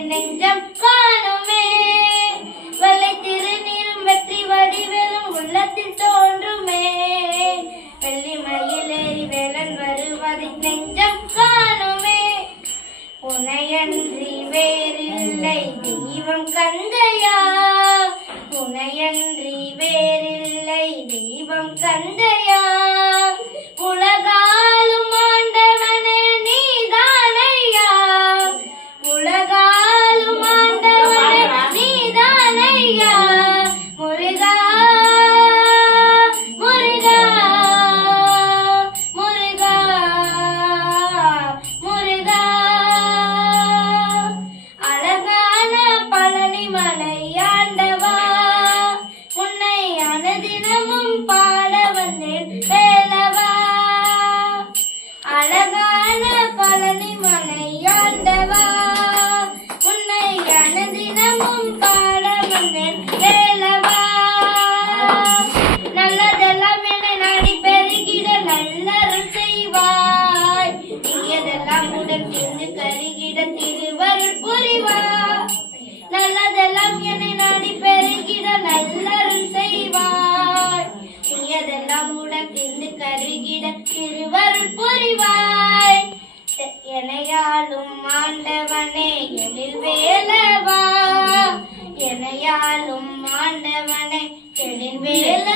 நெஞ்சம் காணுமே. வெள்ளை திருநீரும் வெற்றி வடிவெலும் உள்ளத்தில் தோன்றுமே. வெள்ளி மயிலேறி வேலன் வருவதை நெஞ்சம் காணுமே. உனையன்றி வேறில்லை தெய்வம் கங்கையா. யாமுடன் இருந்து கருகிட திருவருள் புரிவாய். எனையாளும் ஆண்டவனே எழில் வேலவா. எனையாளும் ஆண்டவனே எழில் வேல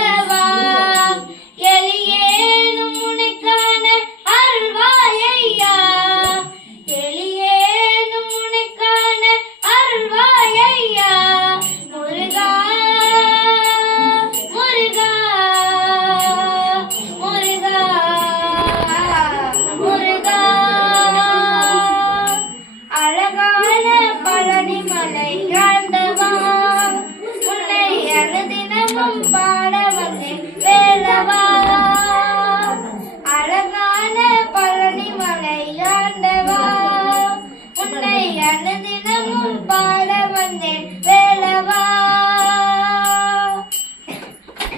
நானும் பாட வந்தேன் வேலவா. அழகான பழனி மலை ஆண்டவா. பாட வந்தேன்.